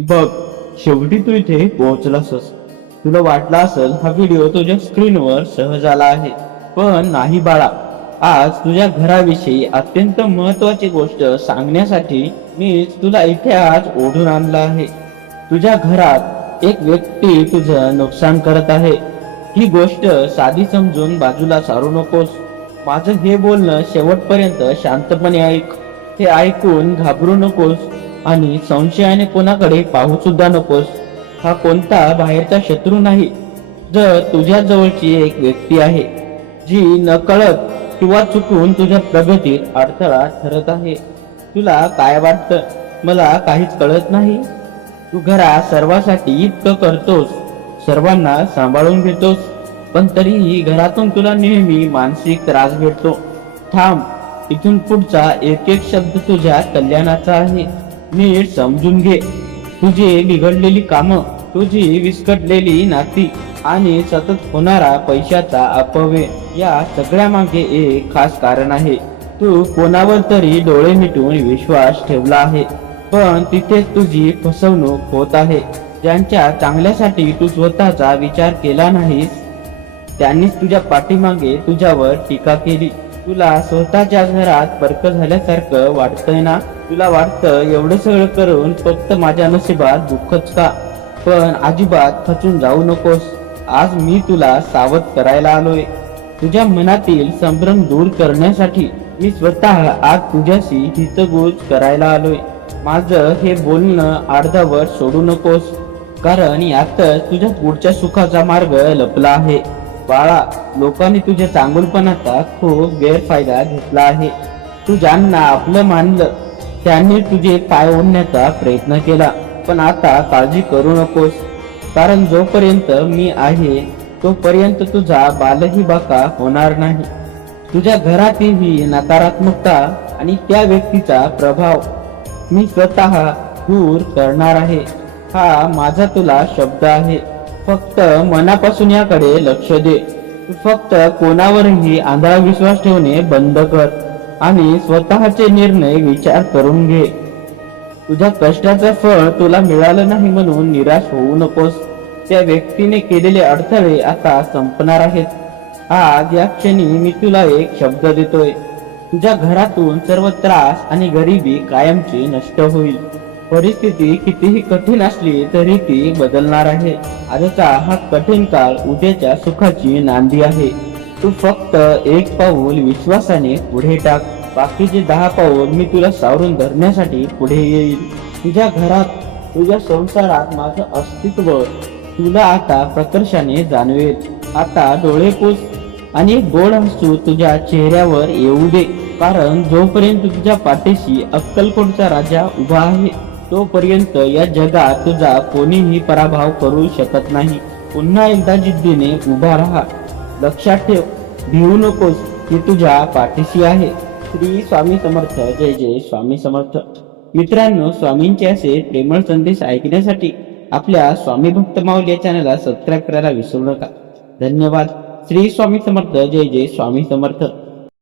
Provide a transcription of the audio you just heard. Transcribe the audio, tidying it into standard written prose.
बघ, शेवटी तू इथे पोहोचलासस. तुला वाटला असेल हा व्हिडिओ तुझ्या स्क्रीनवर सहज आला आहे, पण नाही बाळा. आज तुझ्या घराविषयी अत्यंत महत्वाची गोष्ट सांगण्यासाठी मी तुला इथे आज ओढून आणलं आहे. तुझ्या घरात एक व्यक्ती तुझं नुकसान करत आहे. ही गोष्ट साधी समजून बाजूला सारू नकोस. माझं हे बोलणं शेवटपर्यंत शांतपणे ऐक. हे ऐकून घाबरू नकोस आणि संशयाने कोणाकडे पाहू सुद्धा नकोस. हा कोणता बाहेरचा शत्रू नाही, जर तुझ्या जवळची एक व्यक्ती आहे जी नकळत किंवा चुकून तुझ्या प्रगतीत अडथळा ठरत आहे. तुला काय वाटतं, मला काहीच कळत नाही? तू घरात सर्वांसाठी इतकं करतोस, सर्वांना सांभाळून घेतोस, पण तरीही घरातून तुला नेहमी मानसिक त्रास भेटतो. थांब, इथून पुढचा एक एक शब्द तुझ्या कल्याणाचा आहे. नीट समजून घे. तुझी बिघडलेली कामं, तुझी विस्कटलेली नाती आणि सतत होणारा पैशाचा अपव्यय, या सगळ्या मागे एक खास कारण आहे. तू कोणावर तरी डोळे मिटून विश्वास ठेवला आहे, पण तिथेच तुझी फसवणूक होत आहे. ज्यांच्या चांगल्यासाठी तू स्वतःचा विचार केला नाहीस, त्यांनीच तुझ्या पाठीमागे तुझ्यावर टीका केली. तुला स्वतःच्या घरात परक झाल्यासारखं वाटतंय ना? तुला वाटतं एवढं सगळं करून फक्त माझ्या नशिबात दुःखच का? पण अजिबात खचून जाऊ नकोस. आज मी तुला सावध करायला आलोय. तुझ्या मनातील संभ्रम दूर करण्यासाठी मी स्वतः आज तुझ्याशी हितगुज करायला आलोय. माझं हे बोलणं अर्धावर सोडू नकोस, कारण यातच तुझ्या पुढच्या सुखाचा मार्ग लपला आहे. बाळा, लोकांनी तुझ्या चांगुलपणाचा खूप गैरफायदा घेतला आहे. तू ज्यांना आपलं मानलं त्यांनी तुझे पाय ओढण्याचा प्रयत्न केला, पण आता काळजी करू नकोस, कारण जोपर्यंत मी आहे तोपर्यंत तुझा बालही बाका होणार नाही. तुझ्या घरातील ही नकारात्मकता आणि त्या व्यक्तीचा प्रभाव मी स्वतः दूर करणार आहे. हा माझा तुला शब्द आहे. फक्त मनापासून याकडे लक्ष दे. तू फक्त कोणावरही आंधळा विश्वास ठेवणे बंद कर आणि स्वतःचे निर्णय विचार करून घे. तुझ्या कष्टाचं फळ तुला मिळालं नाही म्हणून निराश होऊ नकोस. त्या व्यक्तीने केलेले अडथळे आता संपणार आहेत. आज या क्षणी मी तुला एक शब्द देतोय. तुझ्या घरातून सर्व त्रास आणि गरिबी कायमची नष्ट होईल. परिस्थिती कितीही कठीण असली तरी ती बदलणार आहे. आजचा हा कठीण काळ उद्याच्या सुखाची नांदी आहे. तू फक्त एक पाऊल विश्वासाने पुढे टाक. बाकीचे 10 पाऊल मी तुला सावरून धरण्यासाठी पुढे येईल. तुझ्या घरात, तुझ्या संसारात माझं अस्तित्व तुला आता प्रकर्षाने जाणवेल. आता डोळे पुस आणि एक गोड हसू तुझ्या चेहऱ्यावर येऊ दे, कारण जोपर्यंत तुझ्या पाठीशी अक्कलकोटचा राजा उभा आहे तोपर्यंत या जगात तुझा कोणीही पराभव करू शकत नाही. पुन्हा एकदा जिद्दीने उभा राहा. लक्षात ठेव, भिवू नकोस, मी तुझ्या पाठीशी आहे. श्री स्वामी समर्थ. जय जय स्वामी समर्थ. मित्रांनो, स्वामींचे असे प्रेमळ संदेश ऐकण्यासाठी आपल्या स्वामी भक्त माऊली या चॅनलला सबस्क्राईब करायला विसरू नका. धन्यवाद. श्री स्वामी समर्थ. जय जय स्वामी समर्थ.